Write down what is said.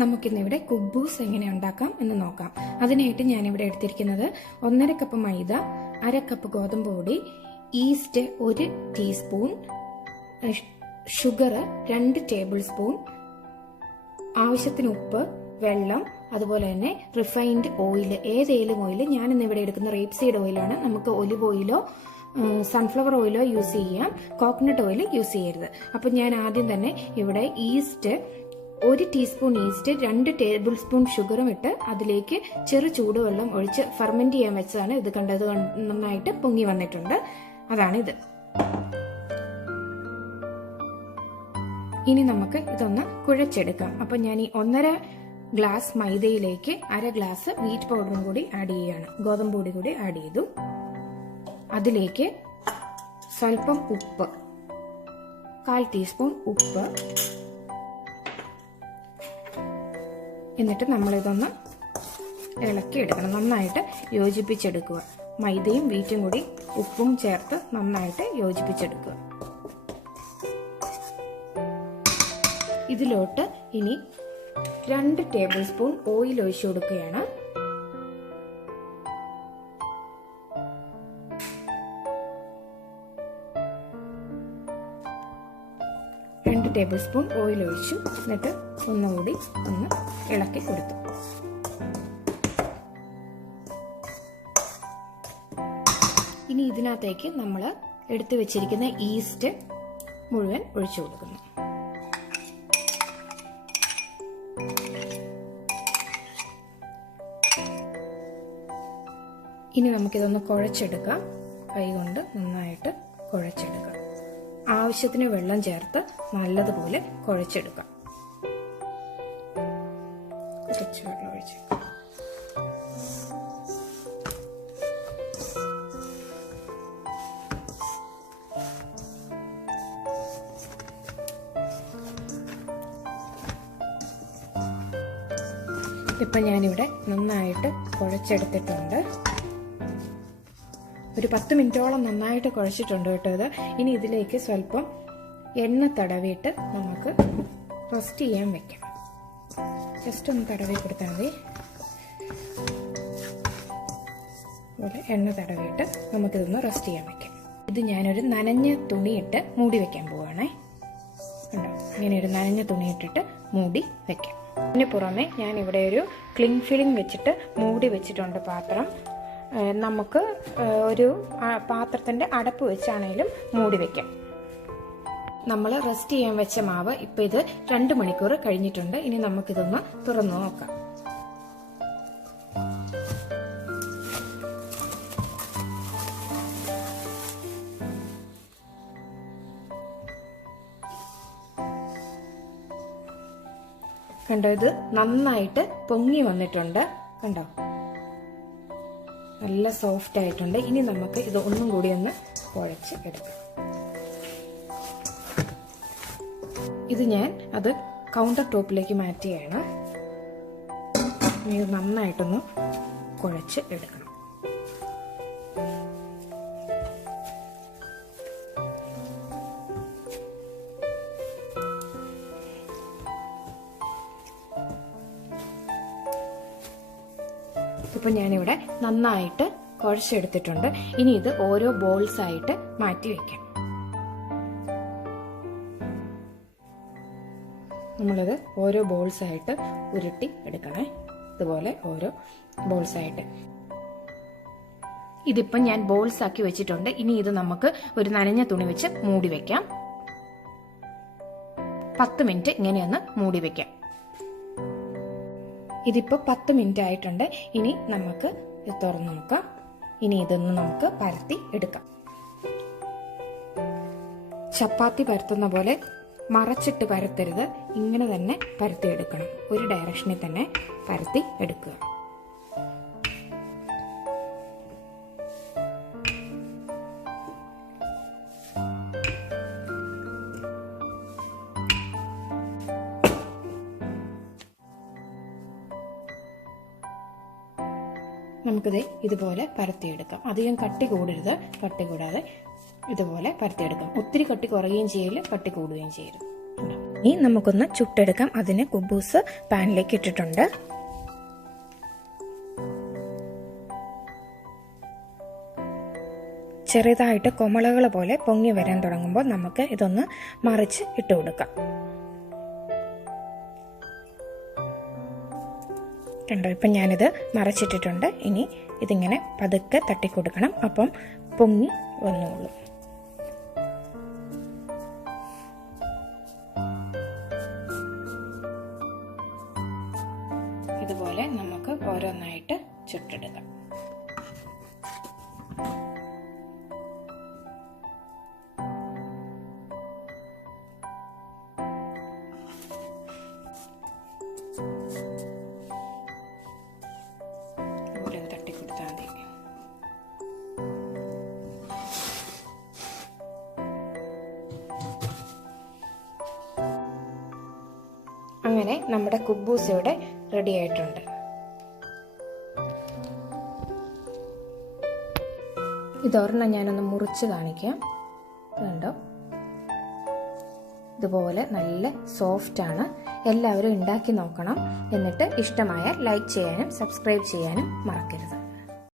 നമുക്കിന്നിവിടെ കുബ്ബൂസ് എങ്ങനെ ഉണ്ടാക്കാം എന്ന് നോക്കാം. അതിനായിട്ട് ഞാനിവിടെ എടുത്തിരിക്കുന്നത് 1.5 കപ്പ് മൈദ, 1/2 കപ്പ് ഗോതമ്പ് പൊടി, east 1 teaspoon, sugar 2 table spoon, ആവശ്യത്തിന് ഉപ്പ്, വെള്ളം, അതുപോലെ തന്നെ റിഫൈൻഡ് ഓയിൽ. ഏതേലും ഓയിൽ, ഞാനിന്നിവിടെ എടുക്കുന്ന റേപ്പ് സീഡ് ഓയിലാണ്. നമുക്ക് ഒലിവ് ഓയിലോ സൺഫ്ലവർ ഓയിലോ യൂസ് ചെയ്യാം, കോക്കനട്ട് ഓയിൽ യൂസ് ചെയ്യരുത്. അപ്പം ഞാൻ ആദ്യം തന്നെ ഇവിടെ east 1 teaspoon yeast, 2 table spoon ഷുഗറും ഇട്ട് അതിലേക്ക് ചെറു ചൂടുവെള്ളം ഒഴിച്ച് ഫെർമെന്റ് ചെയ്യാൻ വെച്ചതാണ്. ഇത് കണ്ടത് നന്നായിട്ട് പൊങ്ങി വന്നിട്ടുണ്ട്. അതാണിത്. ഇനി നമുക്ക് ഇതൊന്ന് കുഴച്ചെടുക്കാം. അപ്പൊ ഞാൻ ഈ 1.5 ഗ്ലാസ് മൈദയിലേക്ക് 1/2 ഗ്ലാസ് വീറ്റ് പൗഡറും കൂടി ആഡ് ചെയ്യുകയാണ്. ഗോതമ്പ് പൊടി കൂടി ആഡ് ചെയ്തു. അതിലേക്ക് സ്വല്പം ഉപ്പ്, 1/4 ടീസ്പൂൺ ഉപ്പ്. എന്നിട്ട് നമ്മളിതൊന്ന് ഇളക്കിയെടുക്കണം, നന്നായിട്ട് യോജിപ്പിച്ചെടുക്കുക. മൈദയും വീറ്റും കൂടി ഉപ്പും ചേർത്ത് നന്നായിട്ട് യോജിപ്പിച്ചെടുക്കുക. ഇതിലോട്ട് ഇനി 2 ടേബിൾ സ്പൂൺ ഓയിൽ ഒഴിച്ചു കൊടുക്കുകയാണ്. ടേബിൾ സ്പൂൺ ഓയിൽ ഒഴിച്ചു. എന്നിട്ട് ഒന്നുകൂടി ഒന്ന് ഇളക്കി കൊടുത്തു. ഇനി ഇതിനകത്തേക്ക് നമ്മൾ എടുത്തു വെച്ചിരിക്കുന്ന ഈസ്റ്റ് മുഴുവൻ ഒഴിച്ചു കൊടുക്കുന്നു. ഇനി നമുക്കിതൊന്ന് കുഴച്ചെടുക്കാം. കൈകൊണ്ട് നന്നായിട്ട് കുഴച്ചെടുക്കാം. ആവശ്യത്തിന് വെള്ളം ചേർത്ത് നല്ലതുപോലെ കുഴച്ചെടുക്കാം. കുറച്ച് വെള്ളം ഒഴിച്ച് ഇപ്പം ഞാനിവിടെ നന്നായിട്ട് കുഴച്ചെടുത്തിട്ടുണ്ട്. ഒരു 10 മിനിറ്റോളം നന്നായിട്ട് കുഴച്ചിട്ടുണ്ട് കേട്ടോ ഇത്. ഇനി ഇതിലേക്ക് സ്വല്പം എണ്ണ തടവിയിട്ട് നമുക്ക് റെസ്റ്റ് ചെയ്യാൻ വെക്കാം. ജസ്റ്റ് ഒന്ന് തടവി കൊടുത്താൽ മതി. അതുപോലെ എണ്ണ തടവിയിട്ട് നമുക്കിതൊന്ന് റെസ്റ്റ് ചെയ്യാൻ വെക്കാം. ഇത് ഞാനൊരു നനഞ്ഞ തുണിയിട്ട് മൂടി വെക്കാൻ പോവുകയാണേ. കണ്ടോ, ഇങ്ങനെ ഒരു നനഞ്ഞ തുണിയിട്ടിട്ട് മൂടി വെക്കാം. അതിന് പുറമെ ഞാനിവിടെ ഒരു ക്ലിങ് ഫിലിം വെച്ചിട്ട് മൂടി വെച്ചിട്ടുണ്ട് പാത്രം. നമുക്ക് ഒരു പാത്രത്തിന്റെ അടപ്പ് വെച്ചാണേലും മൂടി വെക്കാം. നമ്മൾ റെസ്റ്റ് ചെയ്യാൻ വെച്ച മാവ് ഇപ്പൊ ഇത് 2 മണിക്കൂർ കഴിഞ്ഞിട്ടുണ്ട്. ഇനി നമുക്കിതൊന്ന് തുറന്നു നോക്കാം. കണ്ടോ, ഇത് നന്നായിട്ട് പൊങ്ങി വന്നിട്ടുണ്ട്. കണ്ടോ, നല്ല സോഫ്റ്റ് ആയിട്ടുണ്ട്. ഇനി നമുക്ക് ഇത് ഒന്നും കൂടി ഒന്ന് കുഴച്ച് എടുക്കാം. ഇത് ഞാൻ അത് കൗണ്ടർ ടോപ്പിലേക്ക് മാറ്റുകയാണ്. ഇത് നന്നായിട്ടൊന്ന് കുഴച്ച് എടുക്കണം. ഇപ്പൊ ഞാനിവിടെ നന്നായിട്ട് കുഴച്ചെടുത്തിട്ടുണ്ട്. ഇനി ഇത് ഓരോ ബോൾസ് ആയിട്ട് മാറ്റി വെക്കാം. നമ്മളിത് ഓരോ ബോൾസ് ആയിട്ട് ഉരുട്ടി എടുക്കണേ. ഇതുപോലെ ഓരോ ബോൾസ് ആയിട്ട്. ഇതിപ്പം ഞാൻ ബോൾസ് ആക്കി വെച്ചിട്ടുണ്ട്. ഇനി ഇത് നമുക്ക് ഒരു നനഞ്ഞ തുണി വെച്ച് മൂടി വെക്കാം. 10 മിനിറ്റ് ഇങ്ങനെയൊന്ന് മൂടി വെക്കാം. ഇതിപ്പോ 10 മിനിറ്റ് ആയിട്ടുണ്ട്. ഇനി നമുക്ക് ഇത് തുറന്നു നോക്കാം. ഇനി ഇതൊന്ന് നമുക്ക് പരത്തി എടുക്കാം. ചപ്പാത്തി പരത്തുന്ന പോലെ മറച്ചിട്ട് പരത്തരുത്, ഇങ്ങനെ തന്നെ പരത്തി എടുക്കണം. ഒരു ഡയറക്ഷനിൽ തന്നെ പരത്തി എടുക്കുക. നമുക്കിത് ഇതുപോലെ പരത്തിയെടുക്കാം. അധികം കട്ടി കൂടരുത്, കട്ടി കൂടാതെ ഇതുപോലെ പരത്തിയെടുക്കാം. ഒത്തിരി കട്ടി കുറയുകയും ചെയ്യില്ല, കട്ടി കൂടുകയും ചെയ്യരുത്. ഇനി നമുക്കൊന്ന് ചുട്ടെടുക്കാം. അതിന് കുബൂസ് പാനിലേക്ക് ഇട്ടിട്ടുണ്ട്. ചെറുതായിട്ട് കൊമളകൾ പോലെ പൊങ്ങി വരാൻ തുടങ്ങുമ്പോൾ നമുക്ക് ഇതൊന്ന് മറിച്ച് ഇട്ട് കൊടുക്കാം. കണ്ടോ, ഇപ്പം ഞാനിത് മറിച്ചിട്ടിട്ടുണ്ട്. ഇനി ഇതിങ്ങനെ പതുക്കെ തട്ടിക്കൊടുക്കണം. അപ്പം പൊങ്ങി വന്നോളൂ. ഇതുപോലെ നമുക്ക് ഓരോന്നായിട്ട് ചുട്ടെടുക്കാം. തട്ടിക്കൊടുത്താൽ മതി. അങ്ങനെ നമ്മുടെ കുബൂസ് ഇവിടെ റെഡി ആയിട്ടുണ്ട്. ഇതൊരെണ്ണം ഞാനൊന്ന് മുറിച്ച് കാണിക്കാം. കണ്ടോ, ഇതുപോലെ നല്ല സോഫ്റ്റ് ആണ്. എല്ലാവരും ഉണ്ടാക്കി നോക്കണം. എന്നിട്ട് ഇഷ്ടമായാൽ ലൈക്ക് ചെയ്യാനും സബ്സ്ക്രൈബ് ചെയ്യാനും മറക്കരുത്.